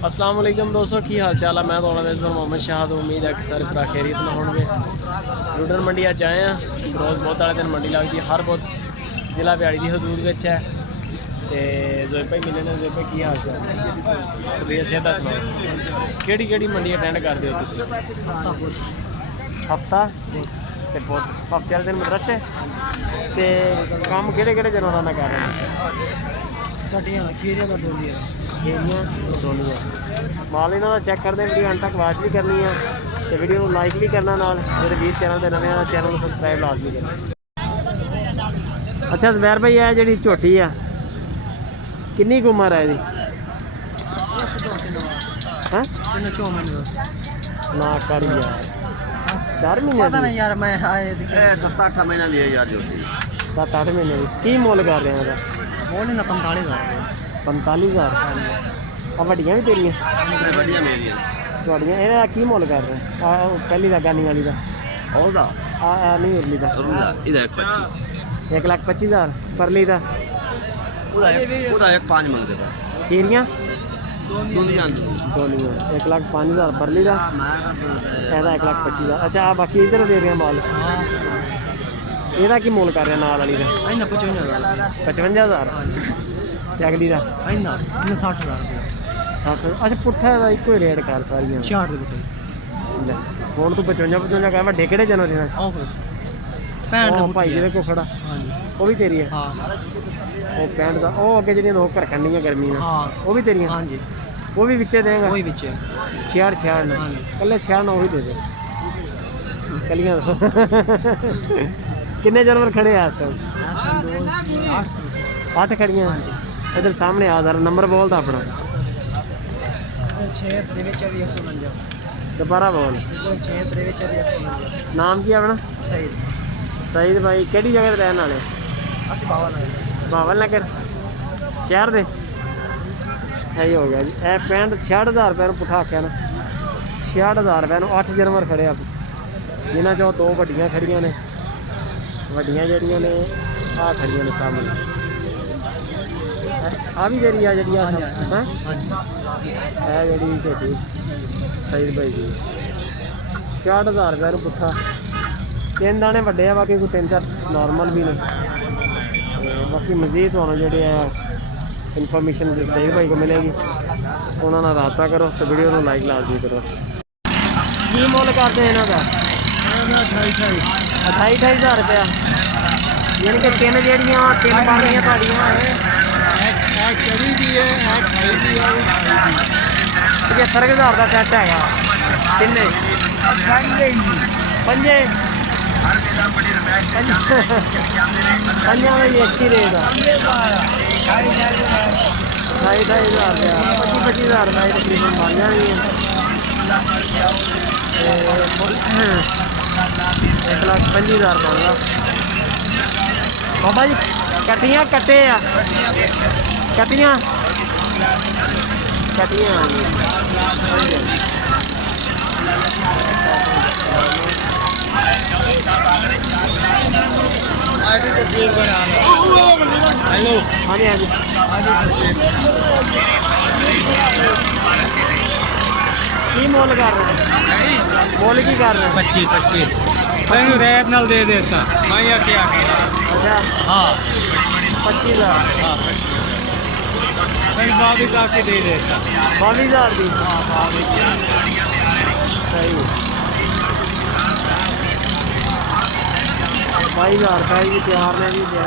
अस्सलाम वालेकुम दोस्तों, की हाल चाल है। मैं तो मोहम्मद शाहद। उम्मीद है कि सारे भरा खैरियत ना होंगे। रूडर मंडी अज आए हैं। रोज़ बहुत वाले दिन मंडी लगती है। हर बहुत जिला ब्याड़ी की हदूद में है। तो जोए भाई मिले ने। जोए भाई की हाल चाल है? सेहत सुनाओ, केड़ी मंडी अटेंड करते हो तुम? हफ्ता तो बहुत हफ्ते वाले दिन मदरसे तो काम किहड़े जानवरां दा कर रहे हैं? खेरियां दोनियां माल इन्हों का चैक करते। वीडियो अंत तक वाच भी करनी है तो वीडियो को लाइक भी करना। नाल मेरे वीर चैनल के नवे चैनल को सबसक्राइब लाजमी करना। अच्छा ज़ुबैर भाई, है जी झोटी है किन्नी उम्र है? ना कर यार 4 महीने पता नहीं यार। मैं 7-8 महीना दी है यार झोटी। 7-8 महीने की मोल कर रहे हैं? मोल ना 45,000। 45,000। अब वड्डियां भी तेरियां? वड्डियां मेरियां। थोड़ियां ਇਹਦਾ ਕੀ ਮੁੱਲ ਕਰ ਰਹੇ ਆ? ਪਹਿਲੀ ਦਾ ਗਾਨੀ ਵਾਲੀ ਦਾ ਉਹਦਾ ਆ ਨਹੀਂ ਉਰਲੀ ਦਾ ਇਹਦਾ 125। 1,25,000 ਪਰਲੀ ਦਾ ਉਹਦਾ 1.5 ਮੰਗਦੇ ਪਏ। ਖੀਰੀਆਂ ਦੋਨੀਆਂ 1,05,000 ਪਰਲੀ ਦਾ, ਇਹਦਾ 1,25,000। ਅੱਛਾ ਆ ਬਾਕੀ ਇਧਰ ਦੇ ਰਹੇ ਮਾਲ। ਇਹਦਾ ਕੀ ਮੁੱਲ ਕਰ ਰਿਹਾ ਨਾਲ ਵਾਲੀ ਦਾ? 55,000। ਤੇ ਅਗਲੀ ਦਾ 60,000। 60। ਅੱਛਾ ਪੁੱਠਾ ਦਾ ਇੱਕੋ ਹੀ ਰੇਟ ਕਰ ਸਾਰੀਆਂ 66 ਰੁਪਏ। ਹੁਣ ਤੂੰ 55 ਕਹਿ ਵੱਡੇ ਕਿਹੜੇ ਜਾਨਵਰ ਨੇ? 65 ਭਾਈ ਜਿਹਦੇ ਕੋਲ ਖੜਾ ਉਹ ਵੀ ਤੇਰੀ ਹੈ? ਹਾਂ ਉਹ 65 ਦਾ। ਉਹ ਅੱਗੇ ਜਿਹੜੀਆਂ ਲੋਕ ਰੱਖਣ ਦੀਆਂ ਗਰਮੀ ਨਾਲ ਉਹ ਵੀ ਤੇਰੀਆਂ? ਹਾਂਜੀ ਉਹ ਵੀ ਵਿੱਚੇ ਦੇਗਾ? ਉਹ ਵੀ ਵਿੱਚੇ 66 ਕੱਲੇ 66 ਉਹ ਵੀ ਦੇ ਦੇ ਕੱਲੀਆਂ। ਕਿੰਨੇ ਜਾਨਵਰ ਖੜੇ ਆ ਇਸ ਟਾਈਮ? 8 ਖੜੀਆਂ। इधर सामने आ जरा नंबर बोल था अपना। 6 दोबारा बोल। 6 नाम की अपना? सईद। सईद भाई केड़ी जगह रहने वाले? बावल नगर शहर दे। सही हो गया जी। 66,000 रुपये पुठा आख्या ना। 66,000 रुपये 8 जानवर खड़े आप, जिन्होंने चो 2 वड्डियां खड़ियां ने। वड्डियां जड़ियां ने आ खड़ियां ने सामने। आ भी जी है जी झोटी सईद भाई जी 66,000 रुपये पुट्ठा। 3 दाने वड्डे आ, बाकी कोई 3-4 नॉर्मल भी ने। बाकी मजीद तुहानू जेह्ड़े है इन्फॉर्मेशन जो सईद भाई को मिलेगी उन्होंने रबता करो तो वीडियो को लाइक लाजमी करो। की मुल करते हैं इन्हों का? 28,000 रुपया। यानी कि 3 जड़ियाँ 3 बाणियाँ ताड़ियाँ 75,000 का सैट है। किन्ने पंजे पंजा का एक ही रेट है। 28,000 रुपया 25,000 रुपये तकरीबन बन जाएंगे। 1,25,000 बनगा। बाबा जी कटियाँ कटे आ कटियाँ कटियाँ हेलो हाँ जी हाँ जी। की मोल कर रहे हैं? मोल की कर रहे हैं? 25 मैंने रेत नाल दे देता मैं या क्या। अच्छा हाँ 25,000। हाँ मैं 22,000 के दे देता। 22,000 की? हाँ सही 22,000 रुपये भी तैयार ने भी दिया।